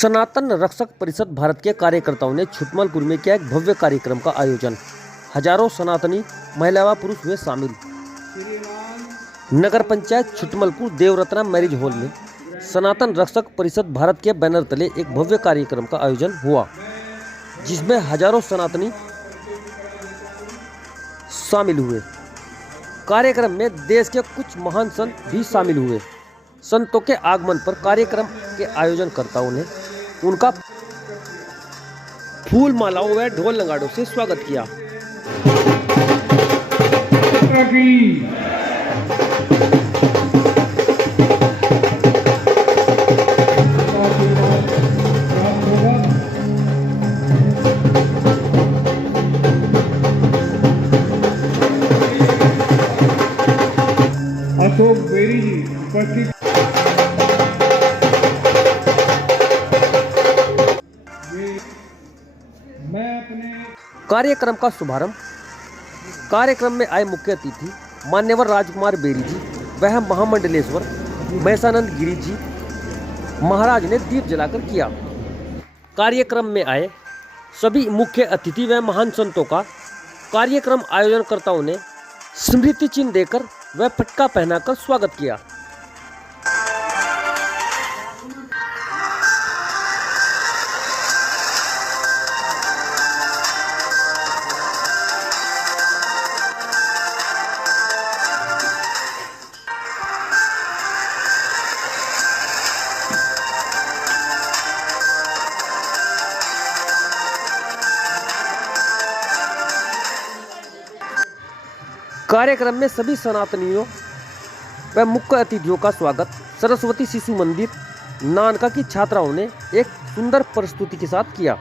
सनातन रक्षक परिषद भारत के कार्यकर्ताओं ने छुटमलपुर में किया एक भव्य कार्यक्रम का आयोजन। हजारों सनातनी महिला व पुरुष हुए शामिल। नगर पंचायत छुटमलपुर देवरत्ना मैरिज हॉल में सनातन रक्षक परिषद भारत के बैनर तले एक भव्य कार्यक्रम का आयोजन हुआ, जिसमें हजारों सनातनी शामिल हुए। कार्यक्रम में देश के कुछ महान संत भी शामिल हुए। संतों के आगमन पर कार्यक्रम के आयोजनकर्ताओं ने उनका फूल मालाओं व ढोल नगाड़ों से स्वागत किया। अशोक बेरी जी उपस्थित। कार्यक्रम का शुभारंभ कार्यक्रम में आए मुख्य अतिथि मान्यवर राजकुमार बेरी जी वह महामंडलेश्वर महसानंद गिरी जी महाराज ने दीप जलाकर किया। कार्यक्रम में आए सभी मुख्य अतिथि व महान संतों का कार्यक्रम आयोजनकर्ताओं ने स्मृति चिन्ह देकर व पटका पहनाकर स्वागत किया। कार्यक्रम में सभी सनातनियों व मुख्य अतिथियों का स्वागत सरस्वती शिशु मंदिर नानका की छात्राओं ने एक सुंदर प्रस्तुति के साथ किया।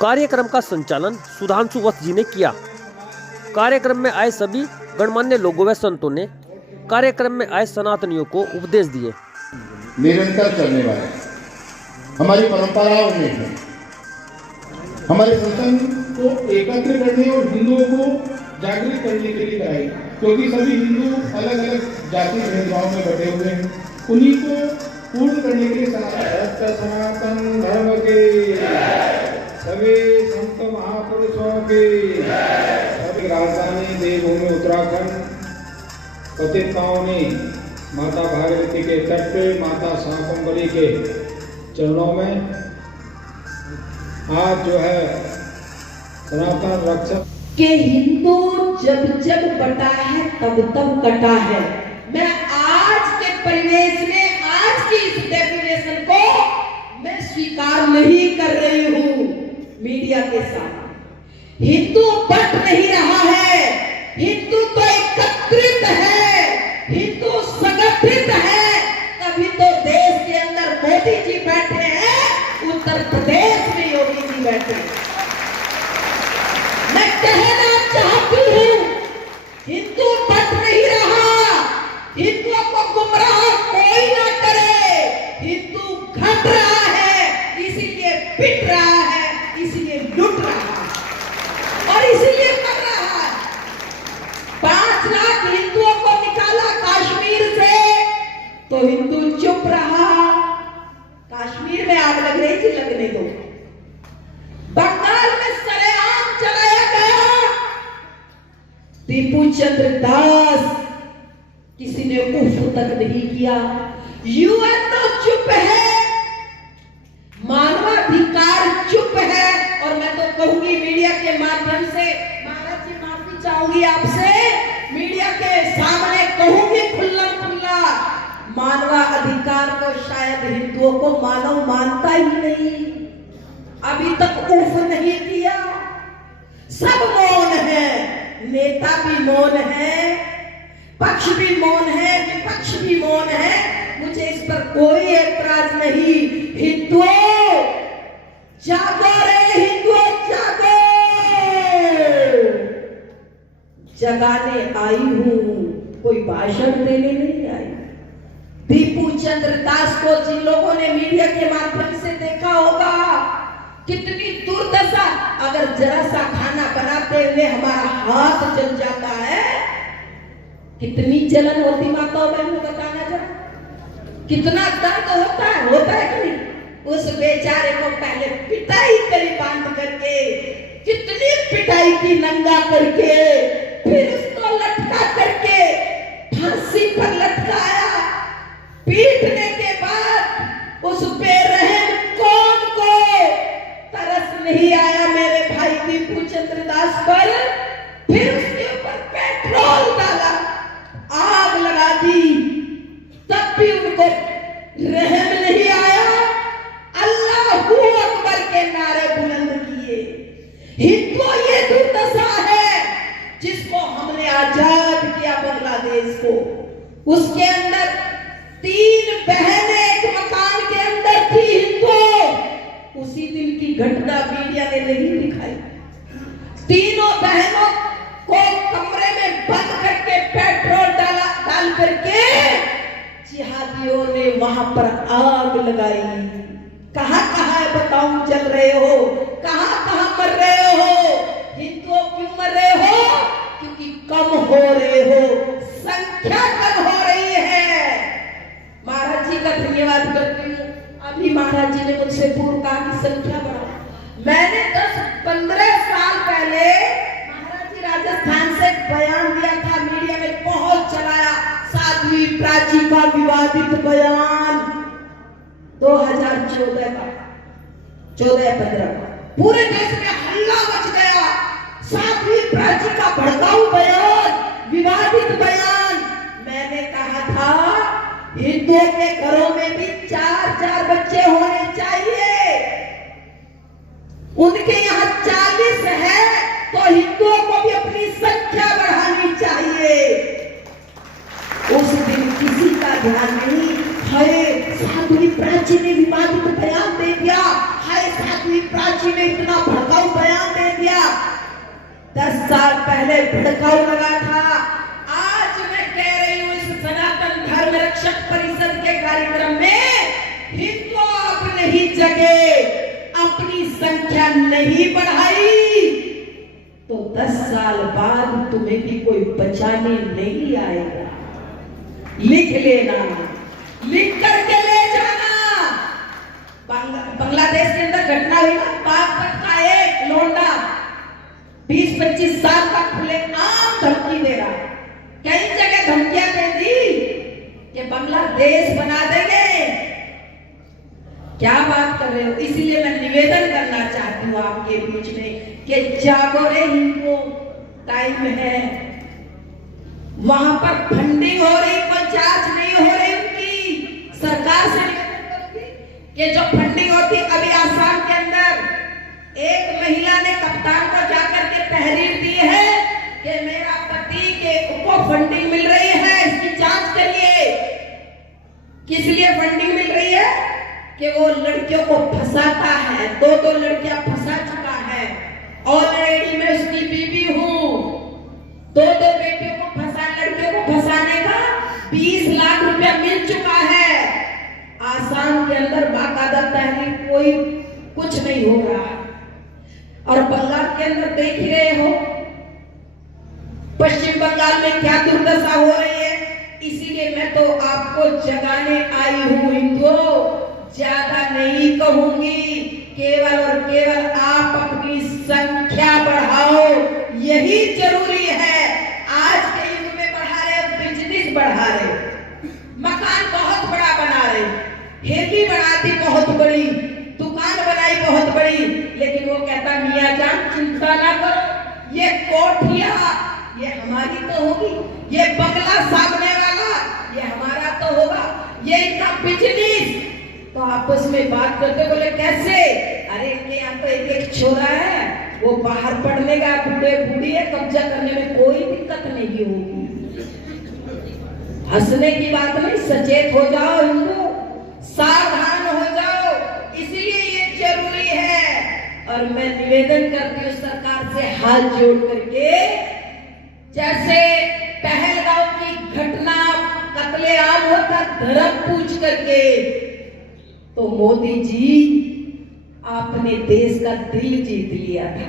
कार्यक्रम का संचालन सुधांशु वत्स जी ने किया। कार्यक्रम में आए सभी गणमान्य लोगों व संतों ने कार्यक्रम में आए सनातनियों को उपदेश दिए। निरंतर चलने वाले हमारी परंपराओं में है, हमारे संस्थान को एकत्र करने और हिंदुओं को जागृत करने के लिए कराई, क्योंकि सभी हिंदू अलग अलग जाति भेदभाव में बटे हुए हैं। उन्हीं को पूर्ण करने के लिए सनातन धर्म के सभी संत महापुरुषों की सभी राजधानी देवभूमि उत्तराखंड पतित पावनी माता भागीरथी के तट पे माता शाकंभरी के चरणों में आज जो है सनातन रक्षक कि हिंदू जब जब बटा है तब तब कटा है। मैं आज के परिवेश में आज की इस डेफिनेशन को मैं स्वीकार नहीं कर रही हूं मीडिया के साथ। हिंदू बट नहीं रहा है, हिंदू तो एकत्रित है, हिंदू संगठित है। तभी तो देश के अंदर मोदी जी बैठे हैं, उत्तर प्रदेश में योगी जी बैठे हैं। मैं कहना चाहती हूं हिंदू बट नहीं रहा, हिंदुओं को गुमराह कोई ना करे। हिंदू घट रहा है, इसीलिए पिट रहा है, इसीलिए लूट रहा है और इसीलिए कर रहा है। 5 लाख हिंदुओं को निकाला कश्मीर से तो हिंदू चुप रहा। कश्मीर में आग लग रही थी, लगने दो। बंगाल में सरेआम चलाया गया। टीपू चंद्र दास किसी ने उफ तक नहीं किया। यूएन तो चुप है, मानवाधिकार चुप है। और मैं तो कहूंगी मीडिया के माध्यम से, महाराज जी माफी चाहूंगी आपसे, मीडिया के सामने कहूंगी खुल्ला खुल्ला, मानवाधिकार को शायद हिंदुओं को मानव मानता ही नहीं। अभी तक उफ नहीं किया। सब मौन है, नेता भी मौन है, पक्ष भी मौन है, विपक्ष भी मौन है। मुझे इस पर कोई ऐतराज नहीं। हिंदुओं जागो रे, हिंदुओं जागो, जगाने आई हूं, कोई भाषण देने नहीं आई। टीपू चंद्र दास को जिन लोगों ने मीडिया के माध्यम से देखा होगा, कितनी दुर्दशा। अगर जरा सा खाना बनाते हुए हमारा हाथ जल जाता है, कितनी जलन होती माताओं बहनों, बताना जरा। कितना दर्द होता है कि नहीं। उस बेचारे को पहले पिटाई करी बांध करके, कितनी पिटाई की नंगा करके, फिर उसको लटका करके फांसी पर लटकाया। पीटने के बाद उस बेरहम कौन को तरस नहीं आया मेरे भाई टीपू चंद्र दास पर। फिर उसके ऊपर पेट्रोल डाला, आग लगा दी, तब भी उनको रहम नहीं आया। अल्लाहू अकबर के नारे बुलंद किए। हिंदुओं ये दुर्दशा है जिसको हमने आजाद किया बांग्लादेश को। उसके अंदर 3 बहनें एक मकान के अंदर थी हिंदुओं। उसी दिन की घटना मीडिया ने नहीं दिखाई। तीनों बहनों को कमरे में बंद करके पेट्रोल डाल करके जिहादियों ने वहां पर आग लगाई। कहां कहां बताऊं जल रहे हो, कहां कहां मर रहे हो। हिंदुओं क्यों मर रहे हो? क्योंकि कम हो रहे हो, संख्या कम हो रही है। महाराज जी का धन्यवाद करती हूँ। अभी महाराज जी ने मुझसे पूर्व कहा कि संख्या बढ़ाओ। मैंने 10-15 साल पहले महाराज जी राजस्थान से बयान दिया था, मीडिया ने बहुत चलाया। साध्वी प्राची का विवादित बयान 2014 का, 14-15 पूरे देश में हल्ला मच गया। साध्वी प्राची का भड़काऊ बयान, विवादित बयान। मैंने कहा था हिंदुओं के घरों में भी 4-4 बच्चे होने चाहिए। उनके यहाँ 40 है तो हिंदुओं को भी अपनी संख्या बढ़ानी चाहिए। उस दिन किसी का ध्यान नहीं। हाय साध्वी प्राची ने विवादित बयान दे दिया, हाय साध्वी प्राची ने इतना भड़काऊ बयान दे दिया। 10 साल पहले भड़काऊ लगा था। आज मैं कह रही हूँ इस सनातन धर्म रक्षक परिषद के कार्यक्रम में हिंदू अब नहीं जगे, अपनी संख्या नहीं बढ़ाई तो 10 साल बाद तुम्हें भी कोई बचाने नहीं आएगा। लिख लेना, लिख करके ले जाना। बांग्लादेश के अंदर घटना हुई ना, बागपत का एक लोंडा 20-25 साल का खुलेआम धमकी दे रहा। कई जगह धमकियां दे दी कि बांग्लादेश बना देंगे। क्या बात कर रहे हो? इसलिए मैं निवेदन करना चाहती हूँ आपके बीच में कि जागो रे हिंदुओं, टाइम है, वहां पर फंडिंग हो रही, कोई जांच नहीं हो रही उनकी। सरकार से निवेदन करूंगी कि जो फंडिंग होती, अभी आसाम के अंदर एक महिला ने कप्तान को जाकर के तहरीर दी है कि मेरा पति को फंडिंग मिल रही है, इसकी जांच करिए। किस लिए फंडिंग मिल रही है? कि वो लड़कियों को फंसाता है, दो लड़कियां फंसा चुका है। ऑलरेडी मैं उसकी बीवी हूं, दो बेटियों को लड़कियों को फंसाने का 20 लाख रुपया मिल चुका है। आसाम के अंदर बाकायदा तहरीर, कोई कुछ नहीं हो रहा। और बंगाल के अंदर देख ही रहे हो, पश्चिम बंगाल में क्या दुर्दशा हो रही है। इसीलिए मैं तो आपको जगाने आई हूं हिंदुओं, ज्यादा नहीं कहूंगी, केवल और केवल आप अपनी संख्या बढ़ाओ, यही जरूरी है। आज के युग में बढ़ा रहे, बिजनेस बढ़ा रहे, मकान बहुत बड़ा बना रहे, हेली बना दी बहुत बड़ी, दुकान बनाई बहुत बड़ी, लेकिन वो कहता मियां जान चिंता ना करो, ये कोठिया ये हमारी तो होगी, ये बंगला सामने वाला ये हमारा तो होगा, ये इनका बिजनेस। तो आपस में बात करते, बोले कैसे? अरे इनके यहाँ तो एक छोरा है, वो बाहर पढ़ने का, बूढ़े बूढ़ी है, कब्जा करने में कोई दिक्कत नहीं होगी। हंसने की बात नहीं, सचेत हो जाओ हिंदू, सावधान हो जाओ, इसलिए ये जरूरी है। और मैं निवेदन करती हूँ सरकार से हाथ जोड़ करके, जैसे पहलगांव की घटना कत्लेआम होता धर्म पूछ करके, तो मोदी जी आपने देश का दिल जीत लिया था,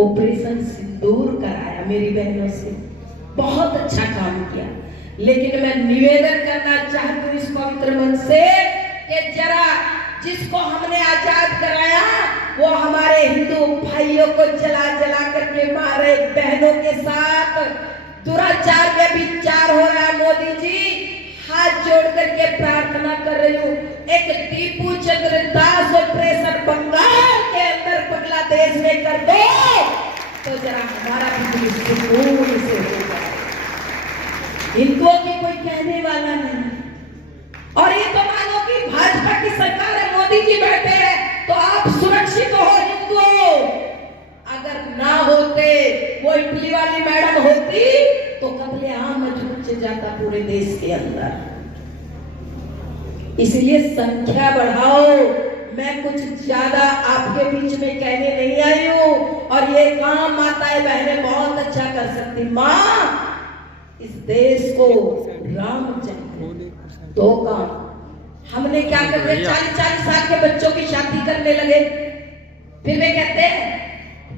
ऑपरेशन सिंदूर कराया मेरी बहनों से, बहुत अच्छा काम किया। लेकिन मैं निवेदन करना चाहती हूँ इस पवित्र मन से कि जरा जिसको हमने आजाद कराया वो हमारे हिंदू भाइयों को जला जला करके मारे, बहनों के साथ दुराचार में विचार हो रहा है। मोदी जी हाथ जोड़ करके प्रार्थना कर रही हूँ, एक टीपू चंद्र दास ऑपरेशन बंगाल के अंदर बांग्लादेश में कर दो, तो जरा हमारा भी सुकून से हो जाए। हिंदुओं की कोई कहने वाला नहीं। और ये तो मानो कि भाजपा की सरकार है, मोदी जी बैठे हैं, तो आप सुरक्षित हो हिंदुओं। अगर ना होते, वो इटली वाली मैडम होती, तो कत्लेआम मच जाता पूरे देश के अंदर। इसलिए संख्या बढ़ाओ। मैं कुछ ज्यादा आपके बीच में कहने नहीं आई हूँ, और ये काम माताएं बहनें बहुत अच्छा कर सकती। माँ, इस देश को राम चाहिए, दो काम। हमने क्या कर दिया, 40-40 साल के बच्चों की शादी करने लगे। फिर वे कहते हैं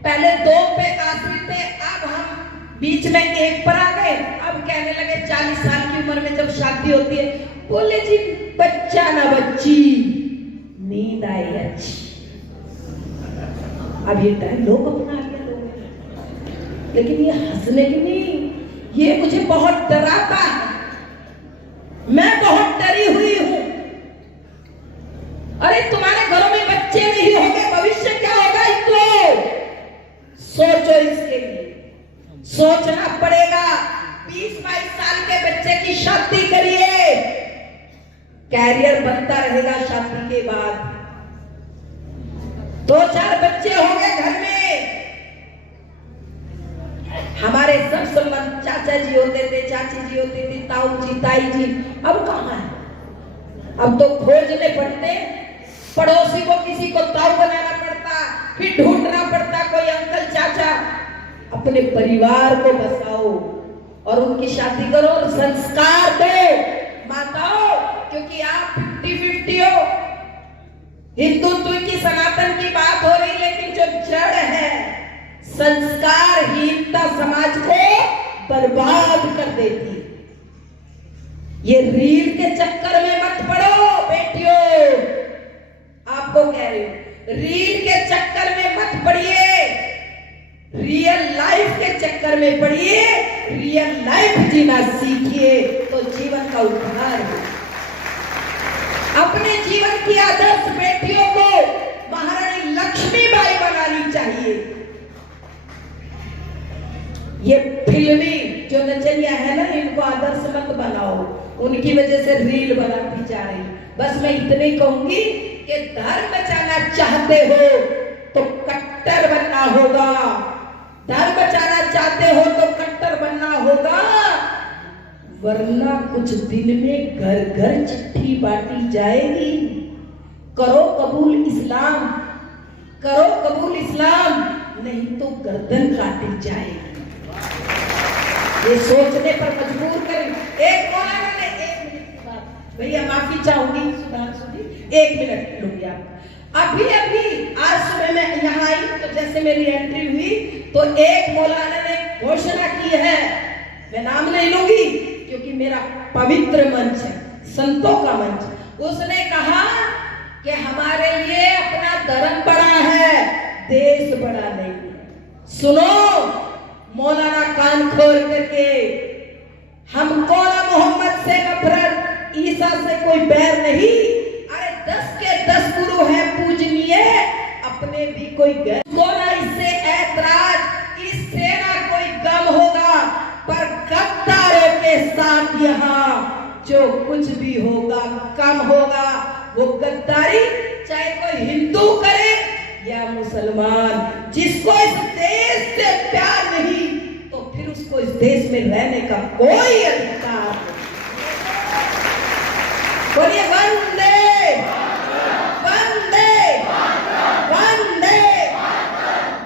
पहले 2 पे आश्रित थे, अब हम बीच में 1 पर आ गए। अब कहने लगे 40 साल की उम्र में जब शादी होती है, बोले जी बच्चा ना बच्ची, नींद आई अच्छी। अब ये डायलॉग अपना लिया लोगों ने, लेकिन ये हंसने की नहीं, ये मुझे बहुत डराता है। मैं बहुत डरी हुई हूं। अरे तुम्हारे घरों में बच्चे नहीं होंगे, भविष्य क्या होगा इनको सोचो। इसके लिए सोचना पड़ेगा। 20-22 साल के बच्चे की शादी करिए, कैरियर बनता रहेगा शादी के बाद। 2-4 बच्चे होंगे घर में। हमारे सब संबंध चाचा जी होते थे, चाची जी होती थी, ताऊ जी, ताई जी, अब कहां है? अब तो खोजने पड़ते, पड़ोसी को किसी को ताऊ बनाना पड़ता, फिर ढूंढना पड़ता कोई अंकल चाचा। अपने परिवार को बसाओ और उनकी शादी करो और संस्कार दो माताओं, क्योंकि आप 50-50 हो। हिंदुत्व की सनातन की बात हो रही, लेकिन जो जड़ है संस्कारहीनता समाज को बर्बाद कर देती। ये रील के चक्कर में मत पड़ो बेटियों, आपको कह रही हूं, रील के चक्कर में मत पड़िए, रियल लाइफ के चक्कर में पड़िए। रियल लाइफ जीना सीखिए तो जीवन का उद्धार हो। अपने जीवन की आदर्श बेटियों को महारानी लक्ष्मीबाई बनानी चाहिए। ये फिल्मी जो नचनिया है ना, इनको आदर्श मत बनाओ, उनकी वजह से रील बनाती जा रही। बस मैं इतने कहूंगी कि धर्म बचाना चाहते हो तो कट्टर बनना होगा, धर्म बचाना चाहते हो तो कट्टर बनना होगा, वरना कुछ दिन में घर घर चिट्ठी बांटी जाएगी, करो कबूल इस्लाम, करो कबूल इस्लाम, नहीं तो गर्दन काटी जाएगी। ये सोचने पर मजबूर करें। एक मौलाना ने 1 मिनट की बात, भैया माफी चाहूंगी सुधांशु जी, 1 मिनट लूंगी आप। अभी आज सुबह मैं यहाँ आई तो जैसे मेरी एंट्री हुई तो एक मौलाना ने घोषणा की है, मैं नाम नहीं लूंगी क्योंकि मेरा पवित्र मंच है, संतों का मंच। उसने कहा कि हमारे लिए अपना धर्म बड़ा है, देश बड़ा नहीं। सुनो मौलाना, कान खोल करके, हमको ना मोहम्मद से नफरत, ईसा से कोई बैर नहीं। अरे 10 के 10 गुरु हैं पूजनीय, अपने भी कोई गैर ना इससे ऐतराज, इससे ना कोई गम होगा, पर गद्दारों के साथ यहाँ जो कुछ भी होगा कम होगा। वो गद्दारी चाहे कोई हिंदू करे या मुसलमान, जिसको इस देश से प्यार नहीं तो फिर उसको इस देश में रहने का कोई अधिकार नहीं। बोलिए